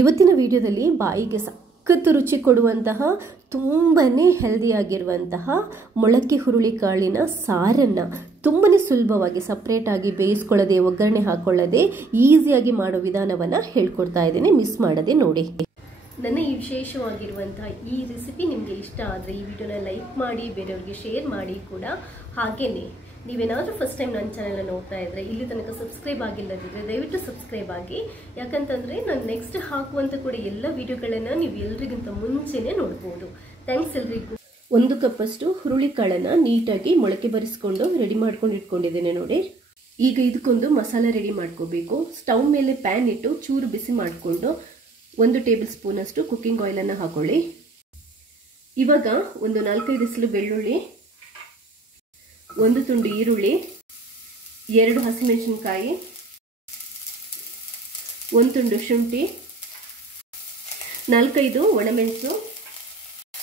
ಇವತ್ತಿನ ವಿಡಿಯೋದಲ್ಲಿ ಬಾಯಿಗೆ ಸಖತ್ ರುಚಿ ಕೊಡುವಂತಹ ತುಂಬನೇ ಹೆಲ್ದಿಯಾಗಿರುವಂತಹ ಮೊಳಕೆ ಹುರುಳಿಕಾಳಿನ ಸಾರನ್ನು ತುಂಬನೇ ಸುಲಭವಾಗಿ ಸಪರೇಟ್ ಆಗಿ ಬೇಯಿಸ್ಕೊಳ್ಳದೆ ಒಗ್ಗರಣೆ ಹಾಕೊಳ್ಳದೆ ಈಸಿಯಾಗಿ ಮಾಡೋ ವಿಧಾನವನ್ನು ಹೇಳ್ಕೊಡ್ತಾ ಇದ್ದೇನೆ. ಮಿಸ್ ಮಾಡದೆ ನೋಡಿ. ನನ್ನ ಈ ವಿಶೇಷವಾಗಿರುವಂತಹ ಈ ರೆಸಿಪಿ ನಿಮಗೆ ಇಷ್ಟ ಆದರೆ ಈ ವಿಡಿಯೋನ ಲೈಕ್ ಮಾಡಿ, ಬೇರೆಯವರಿಗೆ ಶೇರ್ ಮಾಡಿ ಕೂಡ. ಹಾಗೇನೆ ನೀವೇನಾದರೂ ಫಸ್ಟ್ ಟೈಮ್ ನನ್ನ ಚಾನೆಲ್ ನೋಡ್ತಾ ಇದ್ರೆ ಇಲ್ಲಿ ತನಕ ಸಬ್ಸ್ಕ್ರೈಬ್ ಆಗಿಲ್ಲದಿದ್ರೆ ದಯವಿಟ್ಟು ಸಬ್ಸ್ಕ್ರೈಬ್ ಆಗಿ. ಯಾಕಂತಂದ್ರೆ ನಾನು ನೆಕ್ಸ್ಟ್ ಹಾಕುವಂತ ಕೂಡ ಎಲ್ಲ ವಿಡಿಯೋಗಳನ್ನ ನೀವು ಎಲ್ರಿಗಿಂತ ಮುಂಚೆನೆ ನೋಡ್ಬೋದು. ಥ್ಯಾಂಕ್ಸ್ ಎಲ್ರಿಗೂ. 1 ಕಪ್ ಅಷ್ಟು ಹುರುಳಿಕಾಳನ್ನ ನೀಟಾಗಿ ಮೊಳಕೆ ಬರಿಸ್ಕೊಂಡು ರೆಡಿ ಮಾಡ್ಕೊಂಡು ಇಟ್ಕೊಂಡಿದ್ದೇನೆ ನೋಡಿ. ಈಗ ಇದಕ್ಕೊಂದು ಮಸಾಲೆ ರೆಡಿ ಮಾಡ್ಕೋಬೇಕು. ಸ್ಟವ್ ಮೇಲೆ ಪ್ಯಾನ್ ಇಟ್ಟು ಚೂರು ಬಿಸಿ ಮಾಡಿಕೊಂಡು 1 ಟೇಬಲ್ ಸ್ಪೂನ್ ಅಷ್ಟು ಕುಕ್ಕಿಂಗ್ ಆಯಿಲ್ ಅನ್ನು ಹಾಕೊಳ್ಳಿ. ಇವಾಗ ಒಂದು 4-5 ಎಸಳು ಬೆಳ್ಳುಳ್ಳಿ, 1 ತುಂಡು ಈರುಳ್ಳಿ, 2 ಹಸಿಮೆಣಸಿನಕಾಯಿ, 1 ತುಂಡು ಶುಂಠಿ, 4-5 ಒಣಮೆಣಸು,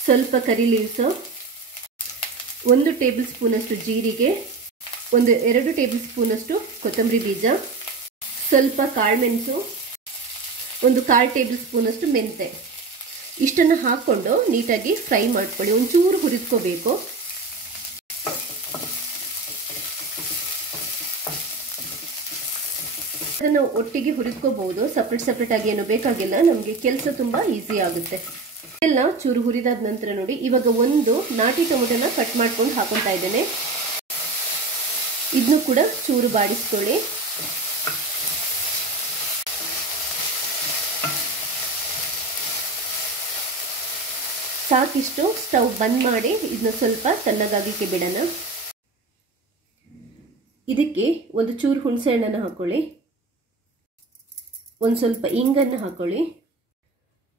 ಸ್ವಲ್ಪ ಕರಿ ಲೀವ್ಸ್, 1 ಟೇಬಲ್ ಸ್ಪೂನ್ ಅಷ್ಟು ಜೀರಿಗೆ, 2 ಟೇಬಲ್ ಸ್ಪೂನ್ ಅಷ್ಟು ಕೊತ್ತಂಬರಿ ಬೀಜ, ಸ್ವಲ್ಪ ಕಾಳುಮೆಣಸು, 1/4 ಟೇಬಲ್ ಸ್ಪೂನ್ ಅಷ್ಟು ಮೆಂತೆ. ಇಷ್ಟನ್ನು ಹಾಕೊಂಡು ನೀಟಾಗಿ ಫ್ರೈ ಮಾಡ್ಕೊಳ್ಳಿ. ಒಂಚೂರು ಹುರಿದ್ಕೋಬೇಕು. ಅದನ್ನು ಒಟ್ಟಿಗೆ ಹುರಿದ್ಕೋಬಹುದು. ಸಪ್ರೇಟ್ ಆಗಿ ಏನು ಬೇಕಾಗಿಲ್ಲ. ನಮಗೆ ಕೆಲಸ ತುಂಬಾ ಈಸಿ ಆಗುತ್ತೆ. ಎಲ್ಲ ಚೂರು ಹುರಿದಾದ ನಂತರ ನೋಡಿ, ಇವಾಗ 1 ನಾಟಿ ಟೊಮೆಟೊನ ಕಟ್ ಮಾಡ್ಕೊಂಡು ಹಾಕೊತಾ ಇದ್ದೇನೆ. ಇದನ್ನು ಕೂಡ ಚೂರು ಬಾಡಿಸ್ಕೊಳ್ಳಿ. ಸಾಕಿಷ್ಟು ಸ್ಟವ್ ಬಂದ್ ಮಾಡಿ ಇದನ್ನ ಸ್ವಲ್ಪ ತಣ್ಣಗಾಗಲಿಕ್ಕೆ ಬಿಡೋಣ. ಇದಕ್ಕೆ 1 ಚೂರು ಹುಣಸೆ ಹಣ್ಣನ್ನು ಹಾಕೊಳ್ಳಿ, ಸ್ವಲ್ಪ ಇಂಗನ್ನು ಹಾಕೊಳ್ಳಿ,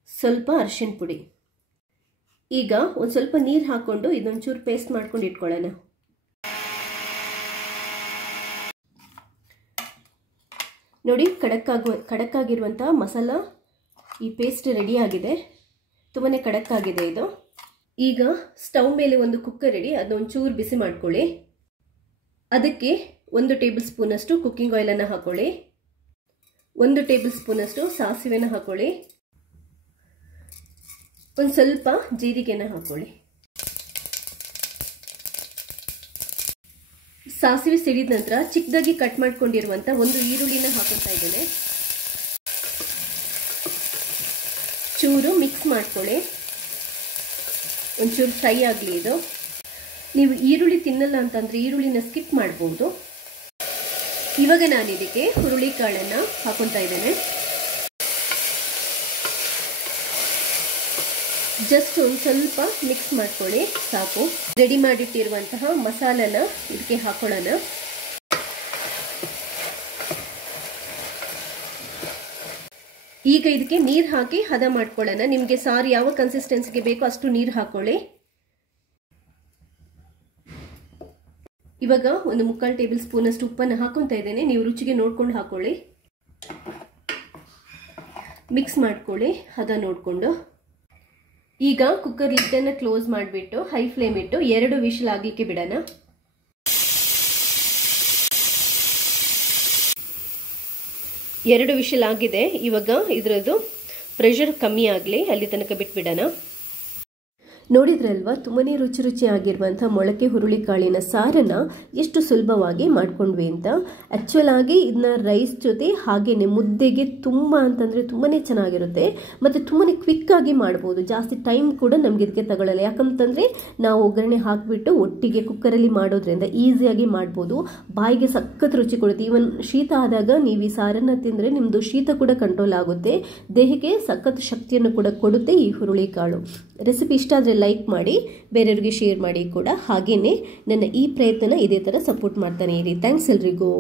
ಸ್ವಲ್ಪ ಅರಿಶಿನ ಪುಡಿ. ಈಗ ಸ್ವಲ್ಪ ನೀರು ಹಾಕೊಂಡು ಇದೊಂಚೂರು ಪೇಸ್ಟ್ ಮಾಡ್ಕೊಂಡು ಇಟ್ಕೊಳ್ಳೋಣ. ನೋಡಿ, ಕಡಕ್ಕಾಗಿರುವಂತಹ ಮಸಾಲ ಈ ಪೇಸ್ಟ್ ರೆಡಿ ಆಗಿದೆ. ತುಂಬಾನೇ ಕಡಕ್ಕಾಗಿದೆ ಇದು. ಈಗ ಸ್ಟವ್ ಮೇಲೆ ಒಂದು ಕುಕ್ಕರ್ ಇಡಿ, ಅದೊಂಚೂರು ಬಿಸಿ ಮಾಡ್ಕೊಳ್ಳಿ. ಅದಕ್ಕೆ 1 ಟೇಬಲ್ ಸ್ಪೂನ್ ಅಷ್ಟು ಕುಕ್ಕಿಂಗ್ ಆಯಿಲ್ ಅನ್ನು ಹಾಕೊಳ್ಳಿ, 1 ಟೇಬಲ್ ಸ್ಪೂನ್ ಅಷ್ಟು ಸಾಸಿವೆನ ಹಾಕೊಳ್ಳಿ, ಸ್ವಲ್ಪ ಜೀರಿಗೆನ ಹಾಕೊಳ್ಳಿ. ಸಾಸಿವೆ ಸಿಡಿದ ನಂತರ ಚಿಕ್ಕದಾಗಿ ಕಟ್ ಮಾಡ್ಕೊಂಡಿರುವಂತ 1 ಈರುಳ್ಳಿನ ಹಾಕೊತಾ ಇದ್ದೇನೆ. ಚೂರು ಮಿಕ್ಸ್ ಮಾಡ್ಕೊಳ್ಳಿ. ಒಂಚೂರು ಫ್ರೈ ಆಗಲಿ ಇದು. ನೀವು ಈರುಳ್ಳಿ ತಿನ್ನಲ್ಲ ಅಂತಂದ್ರೆ ಈರುಳ್ಳಿನ ಸ್ಕಿಪ್ ಮಾಡ್ಬೋದು. ಇವಾಗ ನಾನು ಇದಕ್ಕೆ ಹುರುಳಿಕಾಳನ್ನ ಹಾಕೊತಾ ಇದ್ದೇನೆ. ಜಸ್ಟ್ ಸ್ವಲ್ಪ ಮಿಕ್ಸ್ ಮಾಡ್ಕೊಳ್ಳಿ ಸಾಕು. ರೆಡಿ ಮಾಡಿಟ್ಟಿರುವಂತಹ ಮಸಾಲನ ಇದಕ್ಕೆ ಹಾಕೊಳ್ಳೋಣ. ಈಗ ಇದಕ್ಕೆ ನೀರು ಹಾಕಿ ಹದ ಮಾಡ್ಕೊಳ್ಳೋಣ. ನಿಮಗೆ ಸಾರು ಯಾವ ಕನ್ಸಿಸ್ಟೆನ್ಸಿಗೆ ಬೇಕೋ ಅಷ್ಟು ನೀರು ಹಾಕೊಳ್ಳಿ. ಇವಾಗ 1/4 ಟೇಬಲ್ ಸ್ಪೂನ್ ಅಷ್ಟು ಉಪ್ಪನ್ನು ಹಾಕೊತಾ ಇದ್ದೇನೆ. ನೀವು ರುಚಿಗೆ ನೋಡ್ಕೊಂಡು ಹಾಕೊಳ್ಳಿ. ಮಿಕ್ಸ್ ಮಾಡ್ಕೊಳ್ಳಿ ಹದ ನೋಡ್ಕೊಂಡು. ಈಗ ಕುಕ್ಕರ್ ಲಿಡ್ಡನ್ನು ಕ್ಲೋಸ್ ಮಾಡಿಬಿಟ್ಟು ಹೈ ಫ್ಲೇಮ್ ಇಟ್ಟು 2 ವಿಷಲ್ ಆಗಲಿಕ್ಕೆ ಬಿಡೋಣ. ಎರಡು ವಿಷಲ್ ಆಗಿದೆ. ಇವಾಗ ಇದರದ್ದು ಪ್ರೆಷರ್ ಕಮ್ಮಿ ಆಗಲಿ, ಅಲ್ಲಿ ತನಕ ಬಿಟ್ಬಿಡೋಣ. ನೋಡಿದ್ರಲ್ವಾ, ತುಂಬನೇ ರುಚಿ ಆಗಿರುವಂಥ ಮೊಳಕೆ ಹುರುಳಿಕಾಳಿನ ಸಾರನ್ನು ಎಷ್ಟು ಸುಲಭವಾಗಿ ಮಾಡ್ಕೊಂಡ್ವಿ ಅಂತ. ಆ್ಯಕ್ಚುಲ್ ಆಗಿ ಇದನ್ನ ರೈಸ್ ಜೊತೆ ಹಾಗೇನೆ ಮುದ್ದೆಗೆ ಅಂತಂದರೆ ತುಂಬನೇ ಚೆನ್ನಾಗಿರುತ್ತೆ. ಮತ್ತು ತುಂಬನೇ ಕ್ವಿಕ್ಕಾಗಿ ಮಾಡ್ಬೋದು. ಜಾಸ್ತಿ ಟೈಮ್ ಕೂಡ ನಮ್ಗೆ ಇದಕ್ಕೆ ತಗೊಳ್ಳಲ್ಲ. ಯಾಕಂತಂದರೆ ನಾವು ಒಗ್ಗರಣೆ ಹಾಕಿಬಿಟ್ಟು ಒಟ್ಟಿಗೆ ಕುಕ್ಕರಲ್ಲಿ ಮಾಡೋದ್ರಿಂದ ಈಸಿಯಾಗಿ ಮಾಡ್ಬೋದು. ಬಾಯಿಗೆ ಸಖತ್ ರುಚಿ ಕೊಡುತ್ತೆ. ಈವನ್ ಶೀತ ಆದಾಗ ನೀವು ಈ ಸಾರನ್ನು ತಿಂದರೆ ನಿಮ್ಮದು ಶೀತ ಕೂಡ ಕಂಟ್ರೋಲ್ ಆಗುತ್ತೆ. ದೇಹಕ್ಕೆ ಸಖತ್ ಶಕ್ತಿಯನ್ನು ಕೂಡ ಕೊಡುತ್ತೆ ಈ ಹುರುಳಿಕಾಳು. ರೆಸಿಪಿ ಇಷ್ಟ ಆದರೆ ಲೈಕ್ ಮಾಡಿ, ಬೇರೆಯವರಿಗೆ ಶೇರ್ ಮಾಡಿ ಕೂಡ. ಹಾಗೇನೆ ನನ್ನ ಈ ಪ್ರಯತ್ನ ಇದೇ ಥರ ಸಪೋರ್ಟ್ ಮಾಡ್ತಾನೆ ಇರಿ. ಥ್ಯಾಂಕ್ಸ್ ಎಲ್ರಿಗೂ.